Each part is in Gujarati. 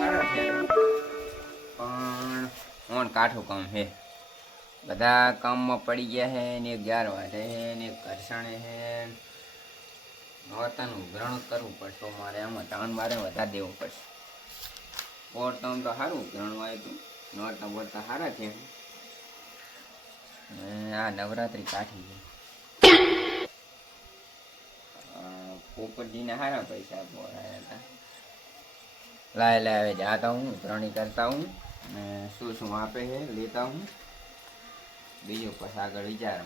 સારા છે. પણ ઓન કાઠું કામ હે બધા કામમાં પડી ગયા હે ને જાર વાટે હે ને એક ઘરસાણે હે નોરતાનું ઉઘરાણું કરવું પડશે મારે આમાં ત્રણ મારે વધારે દેવું પડશે. પોર તો સારું ગ્રહણ આવ્યું હતું નોરતા બોરતા સારા છે. આ નવરાત્રી કાઠી છે. પોપટજીને સારા પૈસા બોલાયા હતા. લાય લાય જાતા હું ઉતરણી કરતા હું ને શું શું આપે છે લેતા હું. બીજું પછી આગળ વિચાર.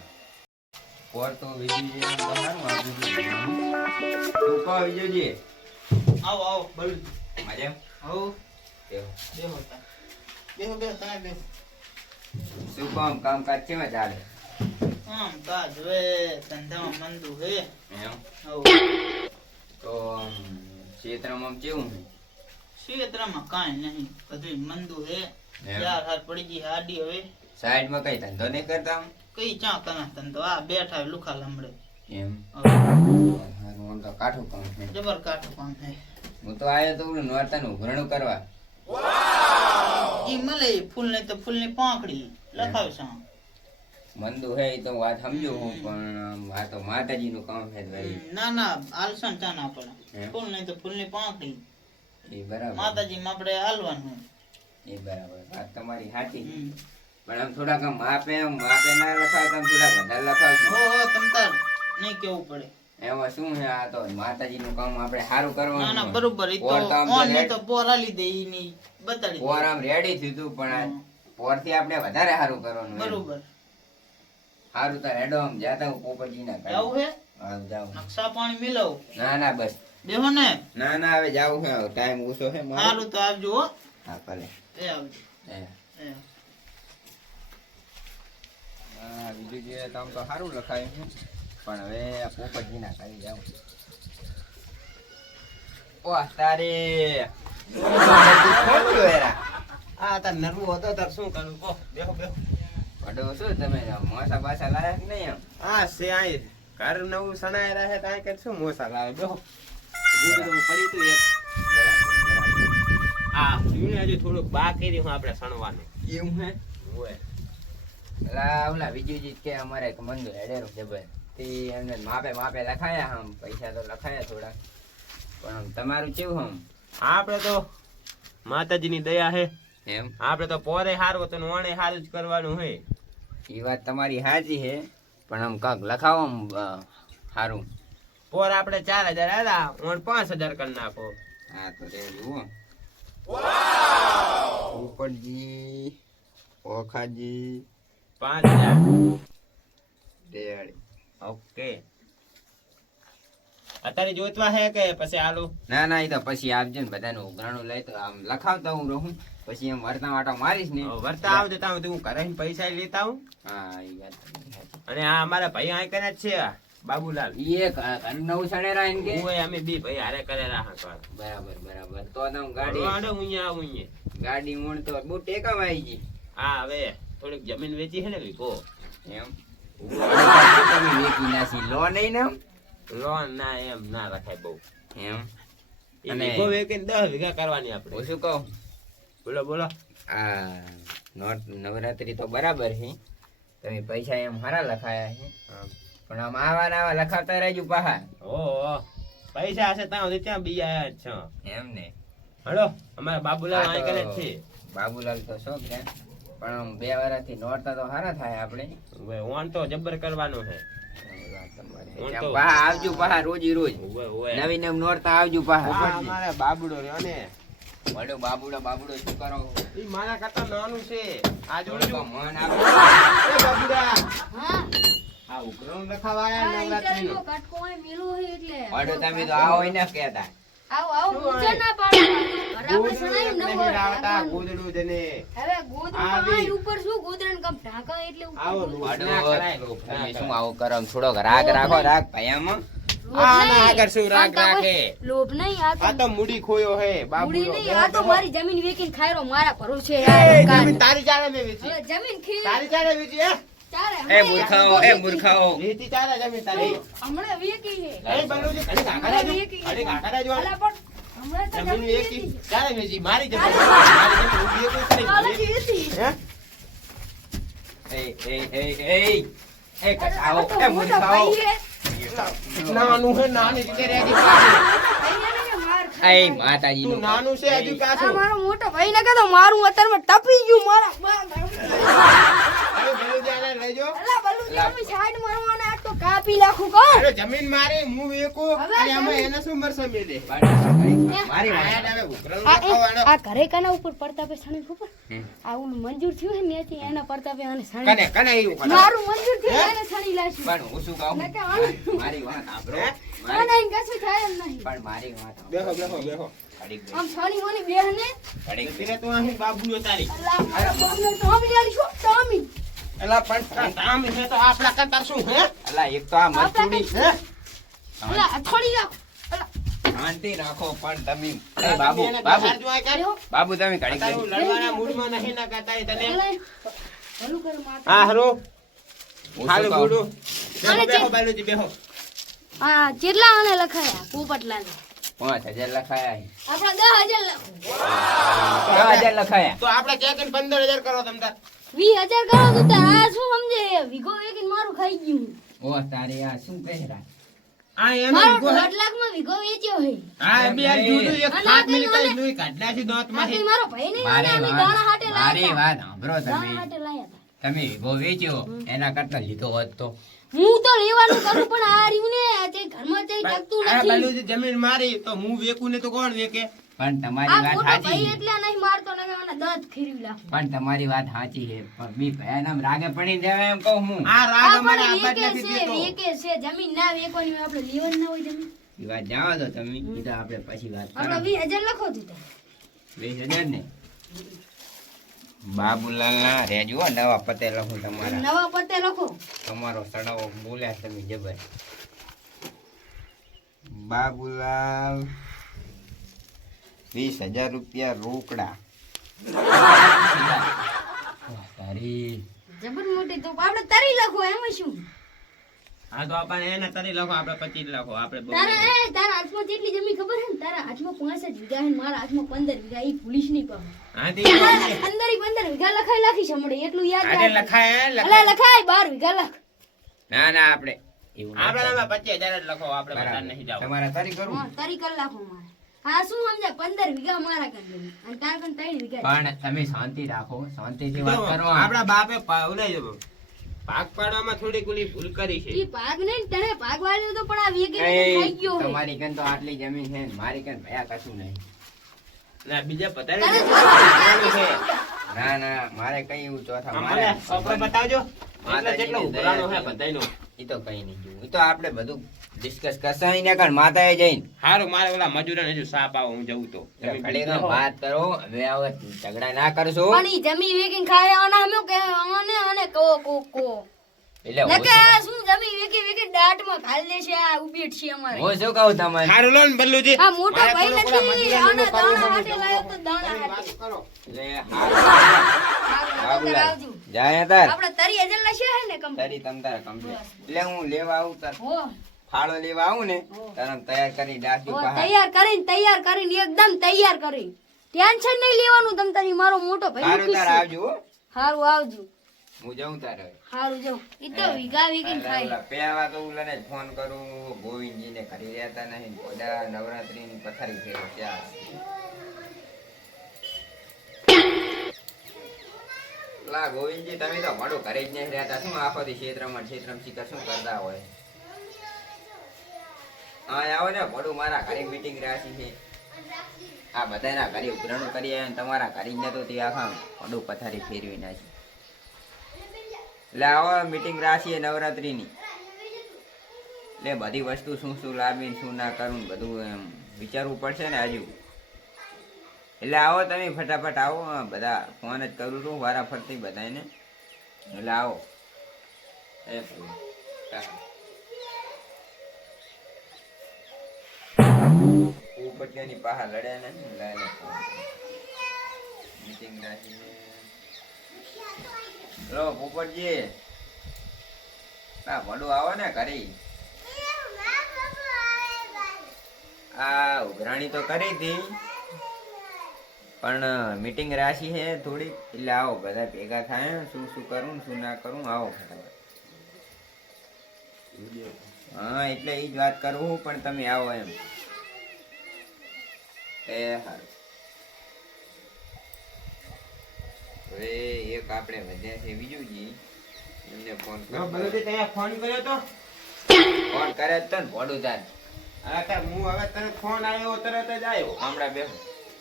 કોર તો વિજય છે તો સારું આપ્યું છે. શું કહો વિજયજી આવો આવો બોલ. મજા? આવો બેહો. બેહો બેહો. બેહો તમે બેહો. શું કામ કામકાજ કેવા ચાલે? આમ કાજ હવે ધંધામાં મંદુ હે એમ? તો ક્ષેત્રમાં કેવું છે? ક્ષેત્રમાં કાંઈ નહીં. બધું મંદુ હે. યાર હાર પડી ગઈ હાડી હવે. સાઈડમાં કઈ ધંધો નહીં કરતા કઈ ચા કના ધંધો? આ બેઠા લુખા લમડે. એમ. આવો. તો કાઠું કામ છે જબર કાઠું કામ હે હું તો આવ્યો તો ઓલું નોરતાનું ઉઘરાણું કરવા. ઈ મળે ફૂલ ને તો ફૂલની પાંખડી લખાવશો મંદુ હે તો વાત સમજુ હું પણ આ તો માતાજીનું કામ છે ના ના આલસન ચા ના પડે ફૂલ ને તો ફૂલની પાંખડી. એ બરાબર. માતાજી માં આપણે હાલવાનું. એ બરાબર. વાત તમારી સાચી. પણ આમ થોડાક આમ માપે માપે ના લખાવતા આમ થોડાક વધારે લખાવજો. હો હો તમ તાર નહીં કેવું પડે. એમાં શું છે આ તો માતાજીનું કામ આપણે સારું ના ના કરવાનું બરોબર તો પોર તો ઓન તો પોર આલી ઈ ની બતાડી પોર આમ રેડી થયું પણ આ હમ. પોરથી આપણે વધારે સારું કરવાનું બરોબર. સારું તો હેડો આમ જાતા હું પોપટજીના ઘરે. જાવું હે? હા, જાઉં. નકશા પાણી મિલાવ. ના ના બસ. દેહો ને. ના ના હવે જાવું છે ટાઈમ ઓછો છે મારો. સારું તો આવજો હો. હા ભલે. એ આવજો. એ. હા, બીજું જે તમ તો સારું લખાયું છે. પણ હવે આ પોપટજીના કરી જાવ ઓહ તારે. આ તાર નરવું હતો તાર શું કરું? કો બેહો બેહો. પડો શું તમે મોસા પાછા લાયા કે નહીં આમ? આ છે આય. ઘર નવું સણાય રહે ત્યાં કે શું મોસા લાવે? બેહો. ગુદડું પડી તું એક. આ યુને હજી થોડુંક બા કરી હું આપણે સણવાનું. એવું હે? હોય. પેલા ઓલા વિજયજી કે અમારે એક મંદિર હેડેરું જબર તે અંદર માપે માપે લખાયા આમ પૈસા તો લખાયા થોડા. પણ આમ તમારું કેવું આમ આપણે તો માતાજીની દયા હે. એમ? આપણે તો પોરે હારવો તો વણે ઓણે હારું જ કરવાનું હે. એ વાત તમારી સાચી છે પણ આમ કાંક લખાવો સારું પોર આપણે ચાર હજાર આવ્યા ઓણ પાંચ હજાર કરી નાખો. હા તો રેડી હો. ઉપરજી ઓખાજી. પાંચ હજાર. રેડી. ઓકે. અત્યારે જોતવા હે કે પછી આલુ? ના ના એ તો પછી આપજો ને બધાને ઉઘરાણું લઈ તો આમ લખાવતા હું રહું. પછી એમ વર્તા વાટા મારીશ ને. વર્તા આવજો તો હું ઘરે પૈસા લેતા આવું. હા એ વાત અને આ અમારા ભાઈ અહીં કરે જ છે. બાબુલાલ. એ એક અ, ઘર નવું સણેરા એમ કે? ઓય અમે બી ભાઈ હારે કરેલા હા બરાબર બરાબર. તો તમે ગાડી આડે ઉયા ઉયે ગાડી મોણ તો બહુ ટેકા વાઈ ગઈ. હા હવે થોડીક જમીન વેચી છે ને વીઘો એમ? તમે વેચી નાસી લો નહીં ને લોન ના એમ ના રખાય બહુ. એમ? અને- વીઘો વેચીને દસ વીઘા કરવાની હું આપણે શું કહું? બોલો બોલો. આ નવરાત્રી તો બરાબર છે. તમે પૈસા એમ હારા લખાયા છે. પણ આમ આવા ને આવા લખાવતા રહેજો પાહા. ઓહો પૈસા હશે ત્યાં સુધી ત્યાં બી આયા જ છે. એમ ને. હલો અમારા બાબુલાલ આ કરે જ છે. બાબુલાલ તો શોખ છે પણ આમ બે વર્ષથી નોરતા તો હારા થાય આપણે. ઓન તો જબ્બર કરવાનો છે. આવજો પાહા રોજી રોજ. નવી નવી નોરતા આવજો પાહા. અમારે બાબુડો રહ્યો ને. વડો બાબુડો બાબુડો શું કરો? ઈ મારા કરતા નાનું છે. આ થોડુંક મન આપો. બાબુડા. હા. આ નવરાત્રીનું. મેલું હોય એટલે. તમે તો ન કહેતા. આવો આવો ના પાડો. ગોદડું. હવે ગોદડું ઉપર શું? કમ ઢાંકા એટલે આવો શું? આવું રાગ રાખો રાગ આ નહીં. ના આગળ શું રાગ આ તો કોઈ રાખે? લોભ નહીં આ આ તો તો મૂડી ખોયો હે મૂડી આ તો મારી જમીન વેચીને ખાયરો મારા ભરોસે છે જમીન તારી ચાલે વેચી. જમીન તારી ચાલે વેચી, ચાલે એ મૂર્ખાઓ એ તારી. હમણાં. અલા પણ હમણાં તો જમીન. મારી જમીન. મારી જમીન. હે? એ એ એ એ એ. એ. નાનું હે નાની રીતે માતાજી તું છે હજુ આ મારો મોટો ભાઈ ને કહેતો મારું અત્યારમાં ટપી ગયું મારા. મારા- હવે ભલું આને લેજો અલા. બલુજી અમે સાઈડ મારવાને આ તો કાપી નાખું કોણ? અરે જમીન મારી હું વેકું. અને અમે એને શું મરશે મેલે? મારી આયા વાત ને આ ઘરે કના ઉપર પ્રતાપે સણી ખબર? હમ. મંજૂર થયું હે ને ત્યાંથી એના પ્રતાપે આને સણી કને કને એવું મારું મંજૂર થયું એને સણી લાશું પણ હું શું કહું? મારી વાત સાંભળો. હે? મારી- કશું થાય એમ નહીં. પણ મારી વાત બેહો બેહો બેહો. આમ સણી હોની બેહ ને ઘડીક બે. એટલે તું અહીં બાબુઓ તારી. અલા મારા બાપને ટોમી આલી છો ટોમી એલા પણ તામ છે તો આપણા કરતા શું હે? અલા એક તો આ મરચુડી. હે. અલા થોડી રાખ શાંતિ રાખો પણ તમે એ બાબુ બાબુ. બહાર જો આય કર. લ્યો બાબુ તમે ઘડીક અત્યારે લડવાના મૂડમાં નહીં ના કરતા તને. અલા ભલું કર માતા હા હરો. હાલો ગુડુ. બેહો બેહો બાલુજી બેહો. આ કેટલા આને લખાયા પોપટલાલ પાંચ હજાર લખાયા આપણા દસ હજાર લખો. દસ હજાર લખાયા. તો આપણે ચેક પંદર હજાર કરો તમ હજાર કરો તો તાર આ શું સમજે? વિગો એક મારું ખાઈ ગયું. ઓ તારે આ શું પહેરા આ એનો મારો ઈગો હે. વિગો વેચ્યો હે. હા બે આ એક અને હાથ આ મિનિટ પેલું જ લોહી કાઢલા છે દાંત આ માંથી મારો ભાઈ નહીં અમે દાણા હાટે મારી લાયા વાત સાંભળો તમે. હાટે લાયા તમે વિભો વેચ્યો એના કરતા લીધો હોત તો. હું તો લેવાનું કરું પણ આ રહ્યું ને આ ઘરમાં જઈ ટકતું આ બાલુજી જમીન મારી તો હું વેકું ને તો કોણ વેકે? પણ તમારી વાત સાચી એટલે નહીં મારતો ને મને દાંત ખીરવી પણ તમારી વાત સાચી છે. પણ મી ભયા નામ રાગે પડી દેવા એમ કહું હું. આ રાગ મને આબાદ નથી છે દેતો. વેકે છે. જમીન ના વેકવાની આપણે લેવન ના હોય જમીન. એ વાત જવા દો તમે. કીધા આપણે પછી વાત આપણે કરો વીસ હજાર લખો દીધા 20000 ને બાબુલાલ ના? રેજો નવા પતે લખું તમારા. નવા પત્તે લખો. તમારો સડાવો બોલ્યા તમે જબર. બાબુલાલ વીસ હજાર રૂપિયા રોકડા. તારી. જબર મોટી તો. આપણે તારી લખો એમાં શું? હા તો આપણે એને તારી લખો આપણે પચીસ લખો આપણે તારા એ તારા હાથમાં જેટલી જમીન ખબર છે ને તારા હાથમાં પાંસઠ વીઘા છે મારા હાથમાં પંદર વીઘા એ ભૂલીશ નહીં પામે હા તે પંદર ઈ પંદર વીઘા લખાય લાખી છે એટલું યાદ આજે લખાય લખાય. લખાય બાર વીઘા લખ. ના ના આપણે. આપણે પચીસ હજાર જ લખો આપણે નહીં જાવ. તમારે તારી કરું તારી કર લખો મારે. હા શું સમજાય? પંદર વીઘા મારા કર દેવું અને તાર કન ત્રણ વીઘા પણ તમે શાંતિ રાખો શાંતિથી વાત કરો. આપણા બાપે પા- જો, ભાગ પાડવામાં થોડીક ઓલી ભૂલ કરી છે. ઈ ભાગ નહીં તને ભાગ વાળ્યો તો પણ આ વીઘે ખાઈ ગયો તમારી કન તો આટલી જમીન છે મારી કન ભયા કશું નહીં. ના બીજા છે? ના ના મારે કઈ એવું ચોથા મારે બતાવજો. એટલે જેટલો ઉઘરાણો છે. બધાયનો. એ તો કઈ નહીં જોવું એ તો આપણે બધું ડિસ્કસ કરશે ને કણ માતાએ જઈને. હારું મારે ઓલા મજૂરને હજુ સાપ આવો હું જઉં તો. વાત કરો. હવે હવે ઝઘડા ના કરશો. પણ ઈ જમી વેકીને ખાય અને અમે કે અને અને કો કો કો એટલે શું- જમી વેકી વેકી છે આ ઉભીટ છે અમારે. હું શું કહું તમને? હારું લો બલ્લુજી. આ મોટો ભાઈ નથી આના દાણા હાટે લાયો તો દાણા હાટે કરો. એટલે હારું. જાય તાર આપણે તરી હજાર લશે ને કંપની તારી તમ તારા complete. એટલે હું લેવા આવું તાર. હો. ફાળો લેવા આવું ને તરણ તારા તૈયાર કરી ડાક્યું તૈયાર કરીને તૈયાર કરીને એકદમ તૈયાર કરી ટેન્શન નહીં લેવાનું તમ તારી મારો મોટો ભાઈ સારું તાર આવજો. હારું આવજો. હું જાઉં તારે. હારું જો. ઈ તો વિગા વિગીન થાય. ખાય તો ઓલાને ફોન કરું. ગોવિંદજીને ઘરે રહેતા નહીં. બધા નવરાત્રીની પથારી છે ત્યાં. લા ગોવિંદજી તમે તો મારું ઘરે જ નહીં રહેતા. શું આખો દી ક્ષેત્રમાં ક્ષેત્રમાં શીખર શું કરતા હોય? હા, આવો ને, મોડું મારા ઘરે મીટિંગ રાખી છે. આ બધાના ઘરે ઉઘરાણું કરી આવ્યા તમારા ઘરે જ નતું તે આખા પથારી ફેરવી નાખી. એટલે આવો મીટિંગ રાખીએ નવરાત્રિની. એટલે બધી વસ્તુ શું શું લાવી શું ના કરવું બધું એમ વિચારવું પડશે ને હજુ. એટલે આવો તમે ફટાફટ આવો બધા ફોન જ કરું છું વારા ફરતી બધાને એટલે આવો. એ ચાલો. પાહા લડ્યા ને લાયલા મીટિંગ રાખીને. લો પોપટજી ના વડું આવો ને ઘરે. આ ઉઘરાણી તો કરી હતી. પણ મીટિંગ રાશી છે થોડીક. એટલે આવો બધા ભેગા થાય શું શું કરું શું ના કરું આવો ફટાફટ. હા એટલે એ જ વાત કરું પણ તમે આવો એમ. એ સારું હવે એક આપણે વધ્યા છે બીજું જી એમને ફોન ફોન કર્યો તો? ફોન કરે તો ને ભોડું તાર હા તો હું હવે તને ફોન આવ્યો તરત જ આવ્યો હમણાં બે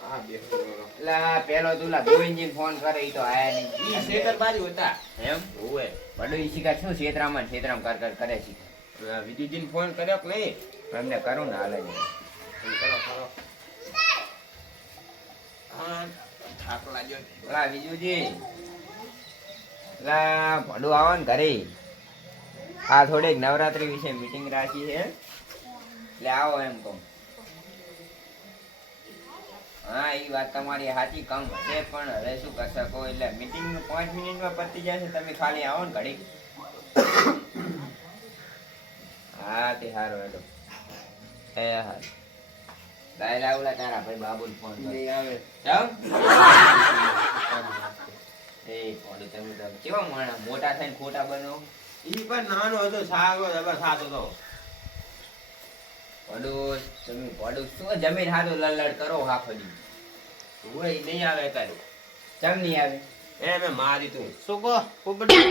હા બે એટલે પેલો તુલા ગોવિંદજી ફોન કરે ઈ તો આયા ઈ નહીં શેતર બાજુ હતા. એમ? ઓવે વડું ઈ શીખા શું છેતરામાં ને છેતરામ કર કર કરે છે? વિજયજીને ફોન કર્યો કે નહીં? એમને કરું ને હાલે ભડું આવો ને ઘરે. આ થોડીક નવરાત્રી વિશે મીટિંગ રાખી છે. એટલે આવો એમ કહું. હા એ વાત તમારી સાચી, કમ હશે પણ હવે શું કરી શકો? એટલે મીટિંગ પાંચ મિનિટમાં પતી જશે, તમે ખાલી આવો ને ઘડી હા, તે સારું હેલો. એ હા દાયલા ઓલા તારા ભાઈ બાબુ ફોન નહીં આવે. જાવ એ પોડું તમે તો કેવા માણસ મોટા થઈને ખોટા બનો? ઈ પણ નાનો હતો સાગો જબર સાતો હતો. પોડું તમે પોડું શું જમીન હાથું લલડ કરો હાફડી ઈ નહીં આવે તારું. ચમ નહીં આવે? એ મેં મારી તું. શું કહો? પોપટજી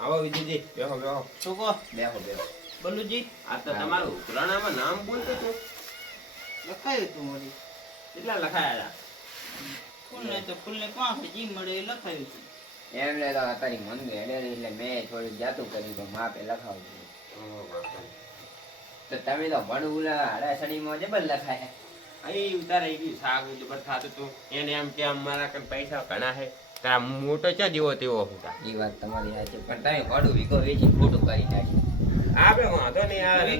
આવો વિજયજી બેહો બેહો. શું કહો? બેહો બેહો. બલુજી આ તો તમારું ઉઘરાણામાં નામ બોલતો તું. લખાયું તું વળી કેટલા લખાયા હતા? તો ફૂલને પાંખડી જી મળે એ લખાયું છે. એમને તો તારી મન હેડે એટલે મેં થોડીક જાતું કર્યું તો માપે લખાવું હતા તો તમે તો ભણું ઉલા હડાસડીમાં જબર લખાયા. અહીં ઉતારે ગયું શાક જબર થાતું તું. એને એમ કે આમ મારા કન પૈસા ઘણા હે. તારા મોટો છે જેવો તેવો હતા એ વાત તમારી સાચી પણ તમે ભડું વીકો વેચી ખોટું કરી નાખ્યું. આપણે વાંધો નહીં આવે ન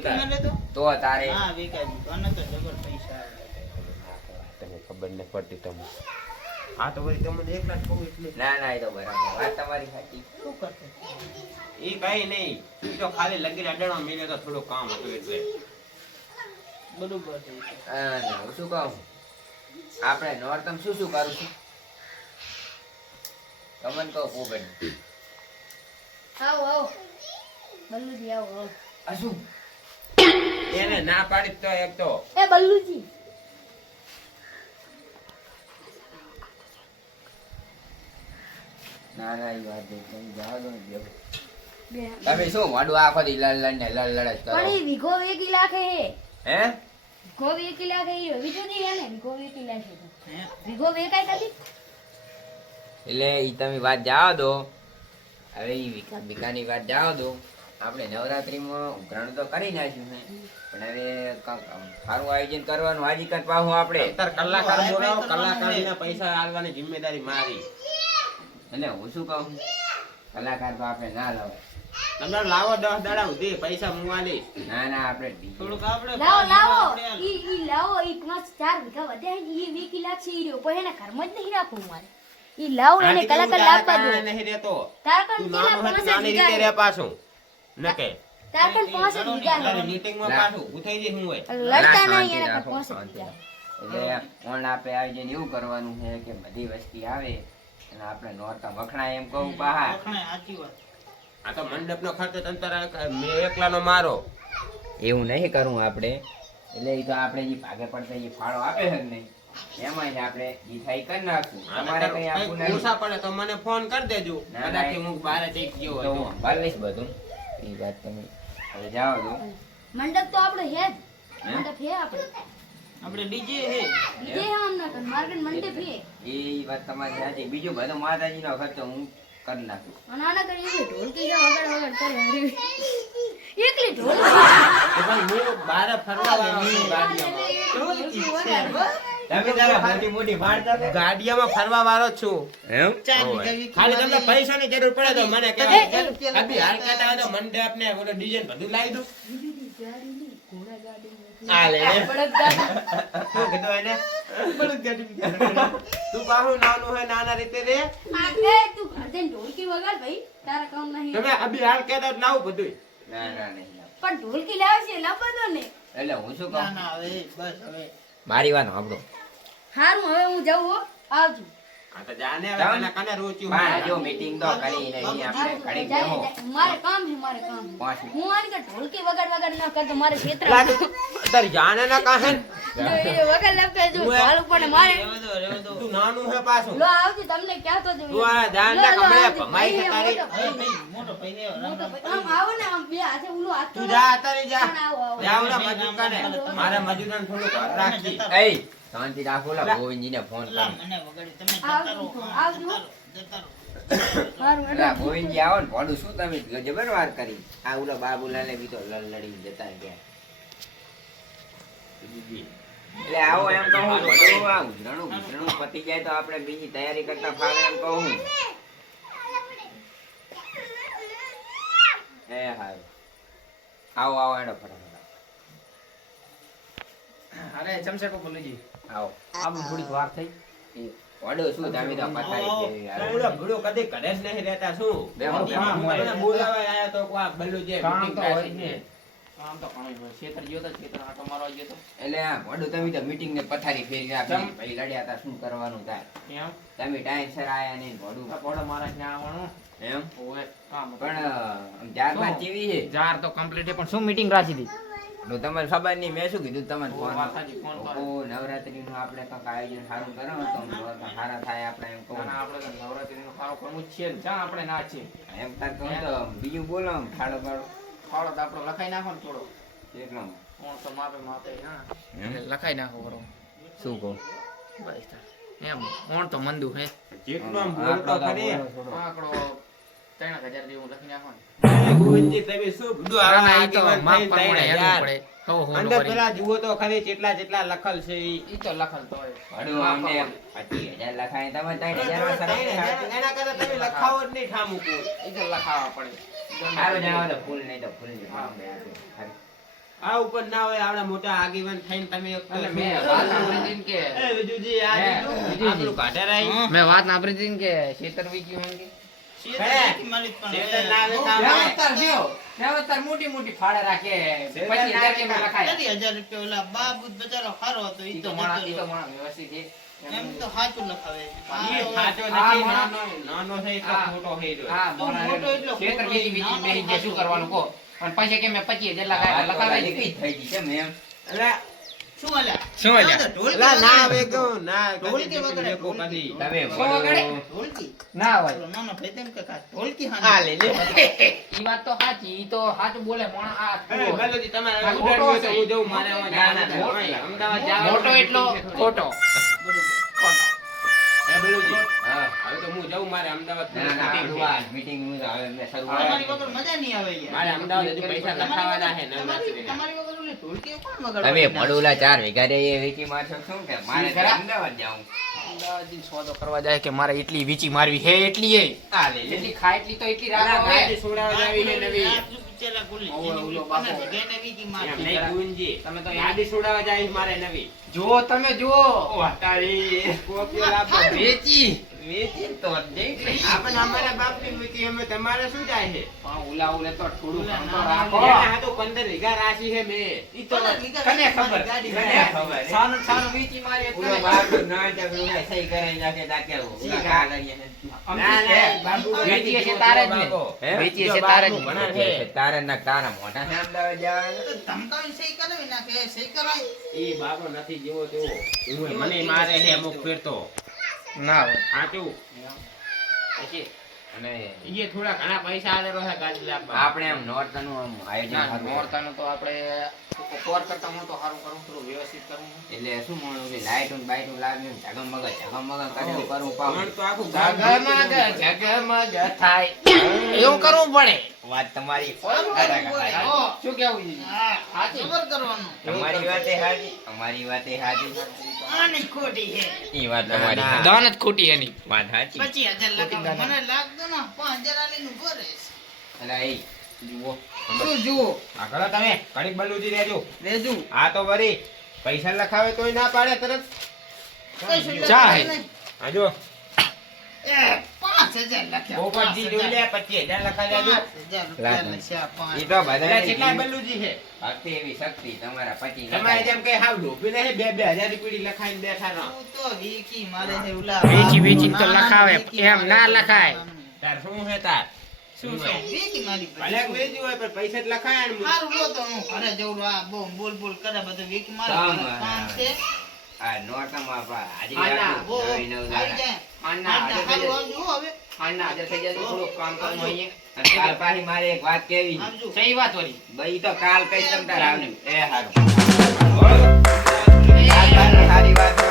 તો તારે. હા વેચાઈ દીધું આને તો જબર પૈસા આવે તને ખબર નહીં પડતી તમને. હા તો વળી તમને એકલા જ કહું એટલે ના ના એ તો બરાબર. વાત તમારી સાચી. શું કરતો એ કઈ નહીં. તો ખાલી લગી અડાણો મિલ્યો તો થોડું કામ હતું એટલે. બરોબર હા ના હું શું કહું? આપણે નોર્તમ શું શું કરું છું? તમને કહું પોપટ આવો આવો. બલ્લુજી આવો. આવો આ શું? એને ના પાડી તો એક તો. એ બલ્લુજી ના ના એ વાત નહીં તમે જાઓ દો ને બેહો. બે. તમે શું વાડું આખો દી લડ લડ ને લડ લડ જ કરો? પણ ઈ વીઘો લાખે હે. હે? વીઘો વેકી લાખે ઈ વિચો દી હે ને? વીઘો વેકી લાખે તો. હે? વીઘો વેકાય કદી? એટલે ઈ તમે વાત જાવ દો. હવે ઈ વિકા વિકાની વાત જાવ દો. આપણે નવરાત્રીમાં ઉઘરાણું તો કરી નાખ્યું છે. પણ હવે સારું આયોજન કરવાનું હાજી કર પાહું આપણે. અત્યારે કલાકાર બોલાવો કલાકારના પૈસા આલવાની જિમ્મેદારી મારી. એટલે હું શું કહું? કલાકાર તો આપણે ના લવાય તમે લાવો દસ દાડા સુધી પૈસા મુવાની ના ના આપણે થોડુંક આપણે લાવો લાવો. ઈ ઈ લાવો ઈ પાંચ ચાર વીઘા વધે ઈ વીકી લાગશે ઈ રહ્યો. પણ એને ઘરમાં જ નહીં રાખવું મારે. ઈ લાવો એને કલાકાર લાવવા દો નહીં રહેતો. તાર કણ કેલા પાંચ રીતે વીઘા પાછું. નકે તાર કણ પાંચ નહીં, વીઘા તારી હે. પાછું ઉઠાઈ થઈ જઈ હું હોય. લડતા નહીં એને રાખો, પાંચ એટલે ઓણ આપણે આયોજન એવું કરવાનું છે કે બધી વસ્તી આવે અને આપણે નોરતા વખણાય એમ કહું બહાર. વખણાય, સાચી વાત. આ તો મંડપનો ખર્ચો તંતર મે એકલાનો મારો. એવું નહીં કરવું આપણે. એટલે એ તો આપણે જે ભાગે પડતા જે ફાળો આપે છે ને એમાં જ આપણે મીઠાઈ થાય કરી નાખશું તમારે કઈ આપવું નહીં પડે તો મને ફોન કરી દેજો. ના, ના, કદાચ હું બહાર જઈ ગયો હોય હું તો. બધું. એ વાત તમે હવે જાઓ દો મંડપ તો આપણે હે જ. મંડપ હે આપણે. આપણે ડીજે હે બીજે હે આમના કણ માર્કેટ મંડપ હે એ વાત તમારી સાચી. બીજું માતાજી માતાજીનો ખર્ચો હું કરી નાખું. અને આના કણ એકલી ઢોલકી કે વગર વગર કરે હરી એકલી ઢોલ? તો પણ હું બહાર ફરવા વાળો છું ગાડીયામાં. ઢોલકી વગાડ. તમે તારા મોટી મોટી વાળતા હતા? ગાડીયામાં ફરવા વાળો છું. એમ? ખાલી તમને. પૈસાની જરૂર પડે તો મને અભી તો મંડપ ને ઓલો ડિઝાઇન બધું લાવી દઉં. આ લે. બળદ ગાડી શું કીધું એને? તું પાછું નાનું હોય નાના રીતે રે. આ એ તું ઘરજન ઢોલકી વગાડ ભાઈ. તારા કામ નહીં. તમે અભી હાલ કહેતા હોય બધું ના ના નહીં પણ ઢોલકી લાવશે લાવવા દો ને. એટલે હું શું ના ના હવે બસ હવે. મારી વાત સાંભળો. હારું હવે હું જાઉં હો. આવજો. આ તો જાને હવે જાઓ. કને રોચ્યું પણ જો મીટિંગ તો કરી નહીં આપણે ઘડીક બેહો. મારે કામ છે મારે કામ. હું આની કે ઢોલકી વગાડ વગાડ ના કરતો મારે ક્ષેત્ર લા, જાને ના કાહે એ વગાડ લાગતો જો હું ઉપર મારે. તું નાનું હે પાછું. લો આવજો તમને ક્યાં તો તું આ જાન ના કમળે ભમાઈ છે તારી. મોટો ભાઈ. આમ આવો ને આમ બે હાથે ઉલો હાથ તું જા તારી જા. પણ આવો, આવો. જા ઓલા ભાઈ, મજૂર નામ કને. નામ મારા મજૂરને થોડુંક ઘર રાખજે. એય, શાંતિ રાખો લા ફોન કરો. મને વગાડી તમે જતા રહો. હારું, અલા, હેડો. ગોવિંદજી આવો ને ભોળું શું તમે જબર વાર કરી? આ ઓલા બાબુલાલે બી તો લડ લડી જતા ગયા એટલે આવો એમ કહું ભોળું આ પતી જાય તો આપણે બીજી તૈયારી કરતા ફાવે એમ કહું એ હારું. આવો આવો એનો ફટાફટ. અરે જમશે કો બોલુજી આવો. આમ થોડીક વાર થઈ. એ શું તમે તો પથારી ફેરવી તારે આવ્યા. કદી ઘરે જ નહીં રહેતા શું? બેહો, બેહો. હું તને બોલાવા આયો તો કોઈ આ ભલ્લું જે કામ તો હોય છે. છે કામ તો ઘણું હોય. ખેતર ગયો તો ખેતર આટો મારવા ગયો તો. એટલે આ વડો તમે તો મીટિંગ ને પથારી જમ. લડ્યા હતા શું કરવાનું થાય? એમ તમે ટાઈમ સર આયા નહીં વડું. પોડો મારા ત્યાં આવવાનું? એમ? ઓય કામ પણ ત્યારબાદ શું? કેવી છે? જાર તો કમ્પ્લીટ પણ શું મીટિંગ રાખી હતી? તો તમને ખબર નહીં મેં શું કીધું તમને ફોન. ઓ નવરાત્રી નું આપણે કંઈક આયોજન સારું કરો તો સારા થાય આપણે એમ કહું. આપણે તો નવરાત્રીનું સારું કરવું છે ને. જ્યાં આપણે ના છે એમ તાર કહું તો બીજું બોલો ફાળો ફાળો ફાળો તો આપણો લખાઈ નાખો ને થોડો. એટલો? કોણ તો માપે માપે હા. લખાઈ નાખો કરો શું કહો? બસ. એમ કોણ તો મંદુ હે. જેટલો આમ બોલતો ખરી. આંકડો ત્રણ હજાર જેવું લખી નાખો. આ ઉપર. ના હોય આપડા મોટા આગેવાન થઈને તમે મેં વાત સાંભળી હતી ને કે હતી ખેતર વીક્યું કે પણ બહુ મોટી મોટી ફાળે રાખે. પચીસ હજાર કેમ લખાય. હજાર રૂપિયા ઓલા બાબુ બચારો સારો હતો ઈ તો તો માણસ ઈ તો માણસ વ્યવસ્થિત એમ તો સાચું લખાવે. સાચો નથી, નાનો- નાનો છે એટલો હા. છે હા મોટો એટલો ખેતર બીજી બીજી નાનો શું કરવાનું કહો? અને પછી કે મેં પચીસ લખાય લખાવે થઈ ગઈ કેમ એમ અલા, શું અલ્યા? શું અલ્યા? ના, તો ઢોલકી અલા, ના વગાડે. કહું, ના ઢોલકી કદી ઢોલકી. તમે સો ઢોલકી ના હોય ઓલો નાનો ભાઈ કે કાં ઢોલકી આ લે લે. ઈ વાત તો સાચી ઈ તો સાચું બોલે પણ આ એ, તમારે આ ઉડાડવું હોય તો ખોટો હું જઉં, મારે ના, ના, જવાનું મોટો. નથી. અમદાવાદ જવાનું મોટો એટલો ખોટો ખોટો એ, ભલુજી, હા હવે તો હું જઉં મારે અમદાવાદ ના ના meeting આપણું છે. આ meeting નું તો હવે મેં તમારી શરૂઆત વગર મજા નહીં આવે મારે અમદાવાદ હજુ પૈસા લખાવાના છે તમારી વગર ઓલી ઢોલકી તમે પડુલા ચાર વીઘા દે એ વેચી મારશો શું કે? મારે અમદાવાદ જાવું. અમદાવાદથી સોદો કરવા જાય કે મારે એટલી વીચી મારવી હે એટલી એ. એટલી એટલી તો એટલી હવે. સોડાવા જાવી નવી. તમે તો ગાડી સોડાવા જાય મારે નવી. જો તમે જો. વેચી. વેચી તો આપણે અમારા બાપની મૂકી અમે તમારે શું જાય છે? પણ ઉલા ઉલે તો થોડું ઉલા ઘણું તો ના, રાખો એના હાથું પંદર વીઘા રાશિ છે મેં ઈ તો કને ખબર. કને ખબર. હે? સાનું સાનું વીચી એટલે બાપ ના જગડું ના સહી કરાઈ નાખે તાકે ઓલા કાલ અહીંયા ના, ના, બાપુ વેચી હશે તારે જ ને. વેચી તારે જ ને. તારે ના તારા મોટા છે અમદાવાદ જવાના તો ધમકાવીને સહી કરાવી નાખે, સહી કરાય. ઈ બાબો નથી જેવો તેવો. મને મારે છે અમુક ફેરતો ના આવે સાચું. પછી? અને ઈએ થોડા ઘણા પૈસા આલેલો છે ગાડી લાવવા. આપણે આમ નોરતાનું આમ આયોજન નોરતાનું તો આપણે કોર કરતા હું તો સારું કરું થોડું વ્યવસ્થિત કરું એટલે શું મોણું છે? લાઈટું બાઈટું લાવ્યું ઝગમગ ઝગમગ કરીને કરવું પાવું પણ તો આખું જગમગ જગમગ થાય. એવું કરવું પડે. વાત તમારી. શું કેવું? સાચી. કરવાનું. તમારી વાતે હાજી અમારી વાતે હાજી આની ખોટી છે. ઈ વાત તમારી દાન જ ખોટી એની વાત સાચી પચીસ હજાર મને લાગતું ને પાંચ હજાર આલીને ઊભો રહીશ. એ જુઓ શું જુઓ? આ કરો તમે કડીક બલુજી રેજો રેજુ. આ તો વરી પૈસા લખાવે તોય ના પાડે તરત ચા હે. નહીં. એ, પાંચ હજાર લખ્યા. પોપટજી જોઈ લે હજાર. હજાર લખાઈ દેજો પાંચ હજાર રૂપિયા લખ્યા, પાંચ. એ તો બધા કેટલા બલ્લુજી છે. ભક્તિ એવી શક્તિ તમારા પતિ તમારે જેમ કઈ હાવ ડોબી નહીં બે બે હજાર રૂપિયા લખાઈને બેઠા રહો. તો વેચી મારે છે ઓલા વેચી વેચીને તો ના, ના, લખાવે. એમ ના લખાય. તાર શું છે તાર? શું છે? વેચી મારી ભલે વેચ્યું હોય પણ પૈસા જ લખાય ને હારું લો તો હું ઘરે જઉં આ બહુ બોલ બોલ કરે બધું વેચી મારે કામ, છે. આ નોટમાં નવ આવી જાય. આના હાજર થઈ હવે. આના હાજર થઈ થોડુંક કામ કરવું કાલ પાછી મારે એક વાત કેવી સહી વાત વળી? ભાઈ તો કાલ કઈ તમ તાર આવજો. એ હારું. સારી વાત